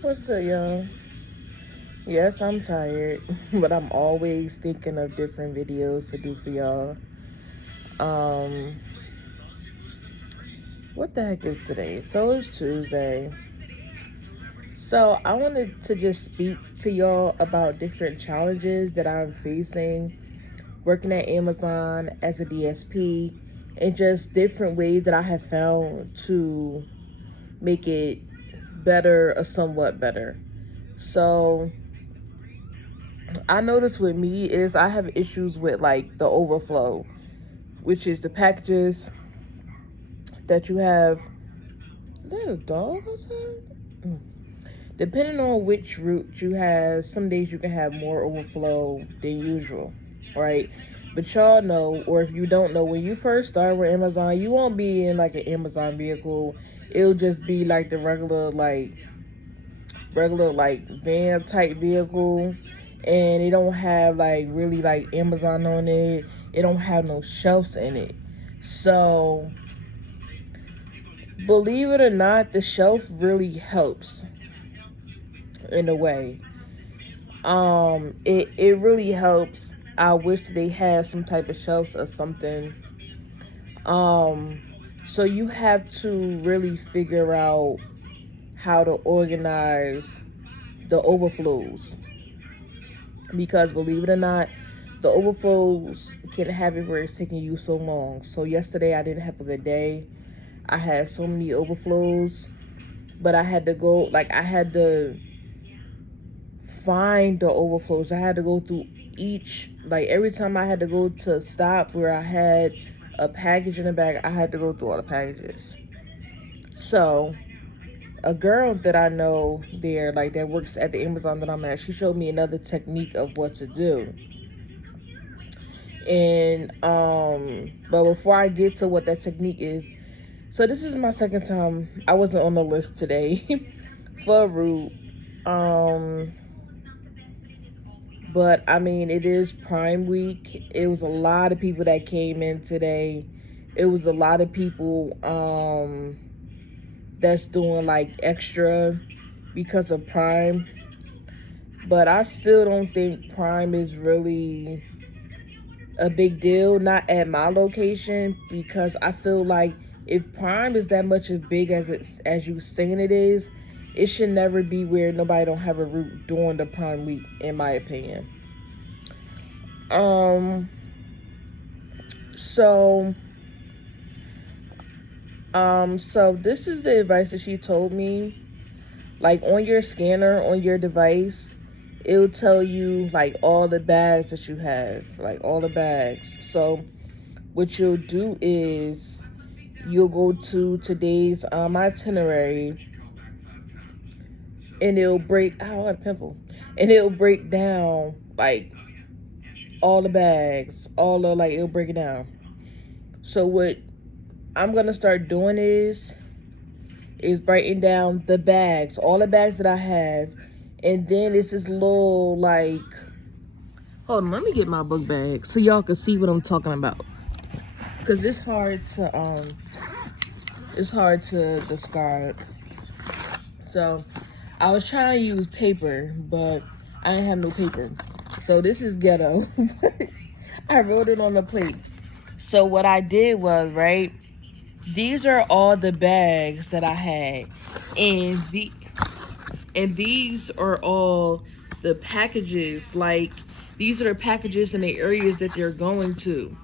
What's good, y'all? Yes, I'm tired, but I'm always thinking of different videos to do for y'all. Um, what the heck is today? So it's Tuesday. So I wanted to just speak to y'all about different challenges that I'm facing working at Amazon as a DSP and just different ways that I have found to make it better or somewhat better. So I noticed with me is I have issues with like the overflow, which is the packages that you have. Is that a dog outside? Mm. Depending on which route you have, some days you can have more overflow than usual, right? But y'all know, or if you don't know, when you first start with Amazon, you won't be in like an Amazon vehicle. It'll just be like the regular van type vehicle, and it don't have like really like Amazon on it. It don't have no shelves in it. So believe it or not, the shelf really helps in a way. It really helps. I wish they had some type of shelves or something. Um so you have to really figure out how to organize the overflows, because believe it or not, the overflows can have it where it's taking you so long. So yesterday I didn't have a good day. I had so many overflows, but I had to go, like, I had to find the overflows. I had to go through each, like, every time I had to go to a stop where I had a package in the bag, I had to go through all the packages. So a girl that I know there, like, that works at the Amazon that I'm at, she showed me another technique of what to do. And but before I get to what that technique is, so this is my second time. I wasn't on the list today for a route. Um but I mean, it is Prime Week. It was a lot of people that came in today. It was a lot of people that's doing like extra because of Prime. But I still don't think Prime is really a big deal, not at my location, because I feel like if Prime is that much as big as you saying it is, it should never be where nobody don't have a route during the Prime week, in my opinion. Um so so this is the advice that she told me. Like, on your scanner on your device, it'll tell you like all the bags that you have, like all the bags. So what you'll do is you'll go to today's itinerary, and it'll break, I had a pimple, and it'll break down like all the bags, all the, like, it'll break it down. So what I'm gonna start doing is writing down the bags, all the bags that I have, and then it's this little, like, hold on, let me get my book bag so y'all can see what I'm talking about, because it's hard to describe. So I was trying to use paper, but I didn't have no paper. So this is ghetto. I wrote it on the plate. So what I did was, right, these are all the bags that I had. And these are all the packages. Like, these are the packages in the areas that they're going to.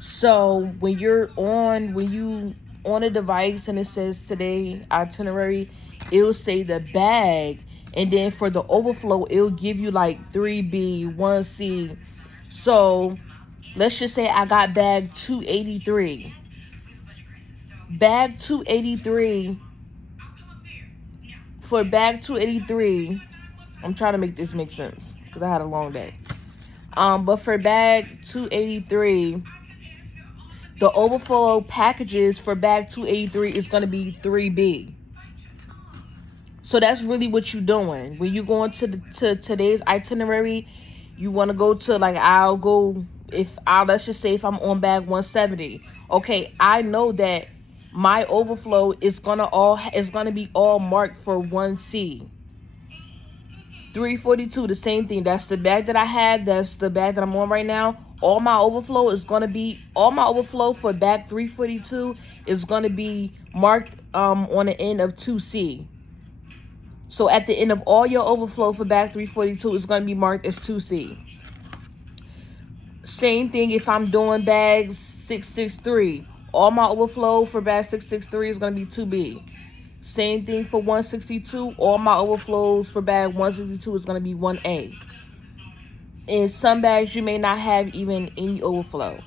So when you on a device and it says today itinerary, it'll say the bag, and then for the overflow, it'll give you like 3B, 1C. So let's just say I got bag 283. Bag 283, for bag 283, I'm trying to make this make sense because I had a long day. But for bag 283, the overflow packages for bag 283 is going to be 3B. So that's really what you're doing. When you go into to today's itinerary, you want to go to, like, let's just say if I'm on bag 170. Okay, I know that my overflow is gonna be all marked for 1C. 342, the same thing. That's the bag that I had. That's the bag that I'm on right now. All my overflow for bag 342 is gonna be marked on the end of 2C. So at the end of all your overflow for bag 342 is gonna be marked as 2C. Same thing if I'm doing bag 663. All my overflow for bag 663 is gonna be 2B. Same thing for 162. All my overflows for bag 162 is going to be 1A. In some bags, you may not have even any overflow.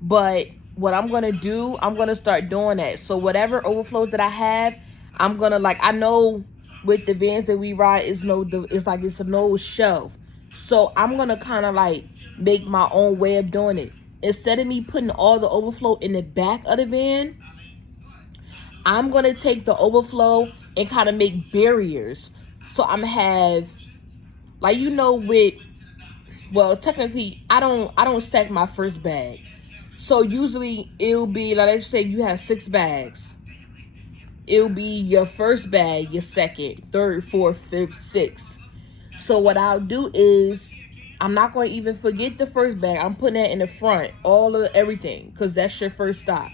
But what I'm going to do, I'm going to start doing that. So whatever overflows that I have, I'm going to, like, I know with the vans that we ride, it's a no shelf. So I'm going to kind of like make my own way of doing it. Instead of me putting all the overflow in the back of the van, I'm going to take the overflow and kind of make barriers. So I'm going to have, like, technically, I don't stack my first bag. So usually it'll be, like, let's say you have 6 bags. It'll be your first bag, your second, third, fourth, fifth, sixth. So what I'll do is, I'm not going to even forget the first bag. I'm putting that in the front, all of everything, because that's your first stop.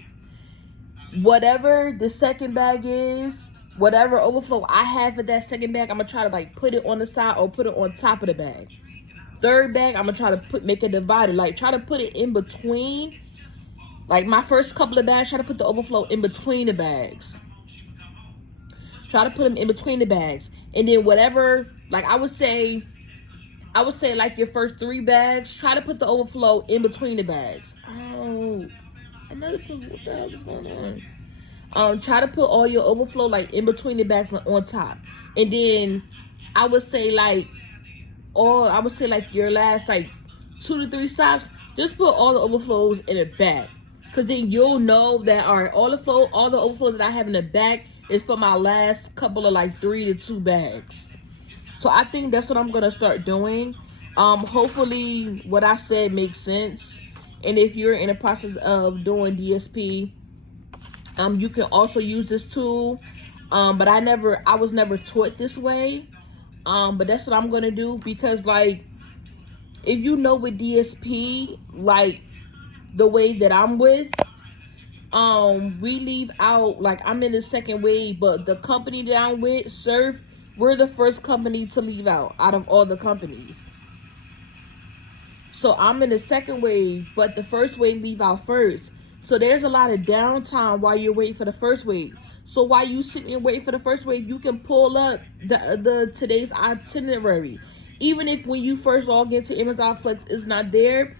Whatever the second bag is, whatever overflow I have for that second bag, I'm going to try to, like, put it on the side or put it on top of the bag. Third bag, I'm going to try to make it divided. Like, try to put it in between. Like, my first couple of bags, try to put the overflow in between the bags. Try to put them in between the bags. And then whatever, like, I would say, like, your first 3 bags, try to put the overflow in between the bags. Oh, what the hell is going on? Try to put all your overflow, like, in between the bags on top. And then I would say like your last, like, 2 to 3 stops, just put all the overflows in the back. Because then you'll know that, all right, all the overflows that I have in the back is for my last couple of, like, 3 to 2 bags. So I think that's what I'm going to start doing. Hopefully what I said makes sense. And if you're in the process of doing DSP, you can also use this tool. But I was never taught this way. But that's what I'm going to do. Because, like, if you know with DSP, like, the way that I'm with, we leave out, like, I'm in the second wave, but the company that I'm with, Surf, we're the first company to leave out of all the companies. So I'm in the second wave, but the first wave leave out first. So there's a lot of downtime while you're waiting for the first wave. So while you sitting and waiting for the first wave, you can pull up the today's itinerary. Even if when you first log into Amazon Flex it's not there,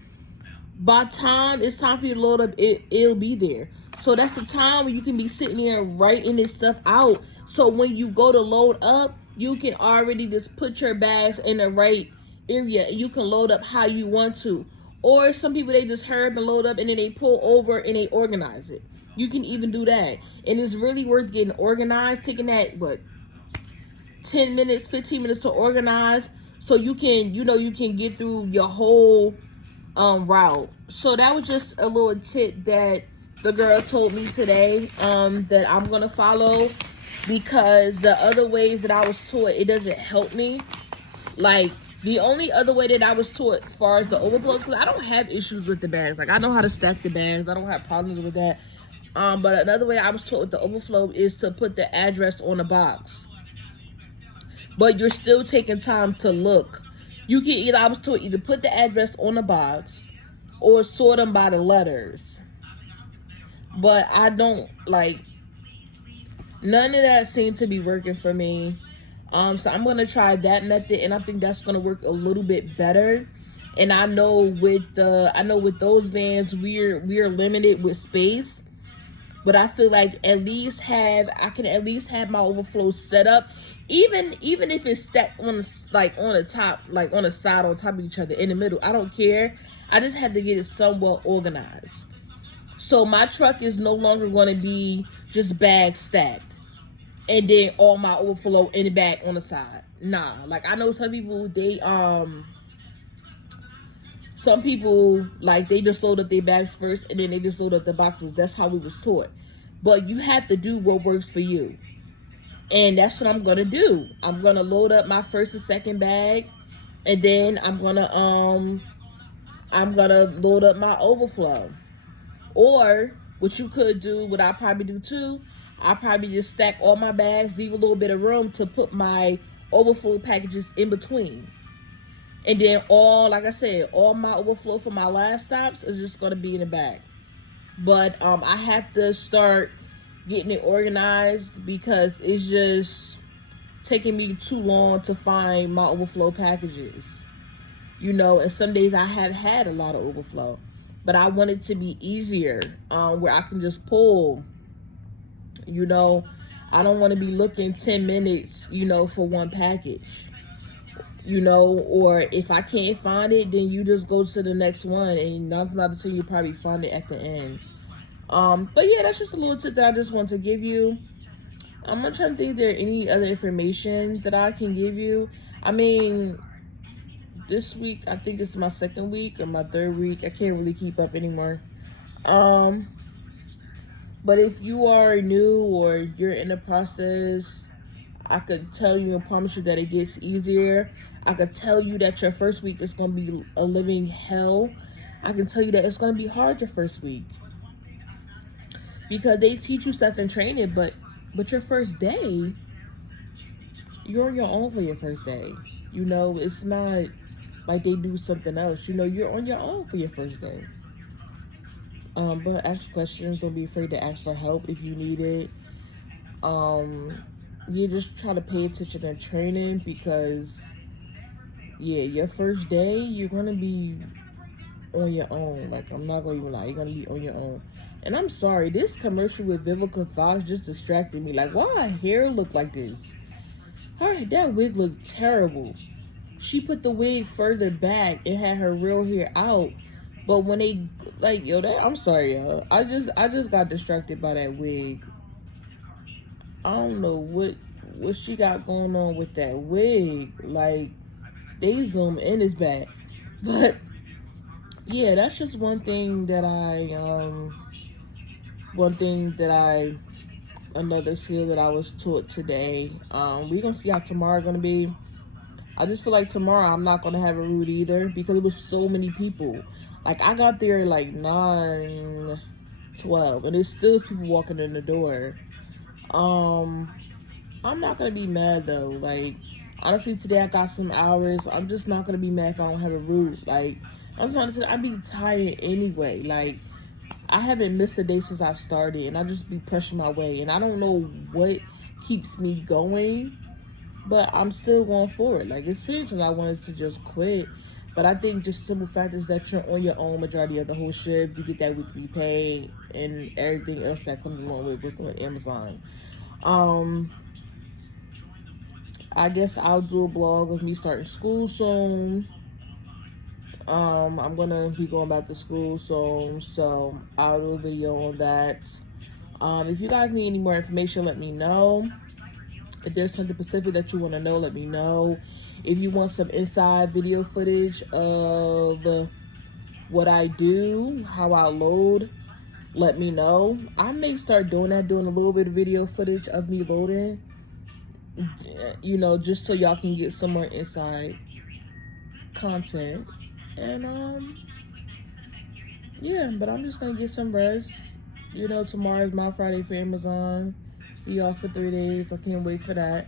by time it's time for you to load up, it'll be there. So that's the time when you can be sitting there writing this stuff out. So when you go to load up, you can already just put your bags in the right area and you can load up how you want to. Or some people, they just hurry up and load up and then they pull over and they organize it. You can even do that. And it's really worth getting organized, taking that, 10 minutes, 15 minutes to organize, so you can, you can get through your whole route. So that was just a little tip that the girl told me today, that I'm gonna follow, because the other ways that I was taught, it doesn't help me. Like, the only other way that I was taught as far as the overflows, because I don't have issues with the bags. Like, I know how to stack the bags. I don't have problems with that. But another way I was taught with the overflow is to put the address on the box. But you're still taking time to look. You can I was taught either put the address on the box or sort them by the letters. But I don't, like, none of that seemed to be working for me. So I'm gonna try that method, and I think that's gonna work a little bit better. And I know with those vans, we're limited with space, but I feel like I can at least have my overflow set up, even if it's stacked on the top, like on the side, on top of each other, in the middle. I don't care. I just have to get it somewhat organized. So my truck is no longer going to be just bags stacked and then all my overflow in the back on the side. Nah, like, I know some people, like, they just load up their bags first and then they just load up the boxes. That's how we was taught. but you have to do what works for you. And that's what I'm gonna do. I'm gonna load up my first and second bag, and then I'm gonna load up my overflow. Or what you could do, what I probably do too, I probably just stack all my bags, leave a little bit of room to put my overflow packages in between. And then like I said, all my overflow for my last stops is just gonna be in the bag. But I have to start getting it organized because it's just taking me too long to find my overflow packages. And some days I have had a lot of overflow, but I want it to be easier, where I can just pull. I don't want to be looking 10 minutes, for one package. Or if I can't find it, then you just go to the next one, and not until you probably find it at the end. But yeah, that's just a little tip that I just want to give you. I'm not trying to think if there any other information that I can give you. I mean, this week, I think it's my second week or my third week. I can't really keep up anymore. But if you are new or you're in the process, I could tell you and promise you that it gets easier. I could tell you that your first week is going to be a living hell. I can tell you that it's going to be hard your first week, because they teach you stuff in training, but your first day, you're on your own for your first day. It's not like they do something else. You're on your own for your first day. But ask questions. Don't be afraid to ask for help if you need it. You just try to pay attention in training, because your first day, you're gonna be on your own. Like, I'm not gonna even lie, you're gonna be on your own. And I'm sorry, this commercial with Vivica Fox just distracted me. Like, why her hair look like this? That wig looked terrible. She put the wig further back and had her real hair out. But when they, like, I'm sorry, y'all. I just got distracted by that wig. I don't know what she got going on with that wig. Like, they zoom in is bad. But yeah, that's just one thing that another skill that I was taught today. We're gonna see how tomorrow gonna be. I just feel like tomorrow I'm not gonna have a route either, because it was so many people. Like, I got there like 9:12, and there's still people walking in the door. I'm not gonna be mad though. Like, honestly, today I got some hours. I'm just not gonna be mad if I don't have a route. Like, I'm just honestly, I'd be tired anyway. Like, I haven't missed a day since I started, and I just be pushing my way, and I don't know what keeps me going, but I'm still going forward. Like, it's pretty times I wanted to just quit, but I think just simple fact is that you're on your own majority of the whole shift. You get that weekly pay and everything else that comes along with working with Amazon. I guess I'll do a blog of me starting school soon. I'm gonna be going back to school soon, so I'll do a video on that. If you guys need any more information, let me know. If there's something specific that you want to know, let me know. If you want some inside video footage of what I do, how I load, let me know. I may start doing that, doing a little bit of video footage of me loading, just so y'all can get some more inside content. And yeah, but I'm just gonna get some rest. Tomorrow's my Friday for Amazon. Be off for 3 days. I can't wait for that.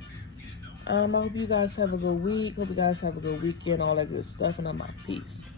I hope you guys have a good week. Hope you guys have a good weekend, all that good stuff, and I'm out. Peace.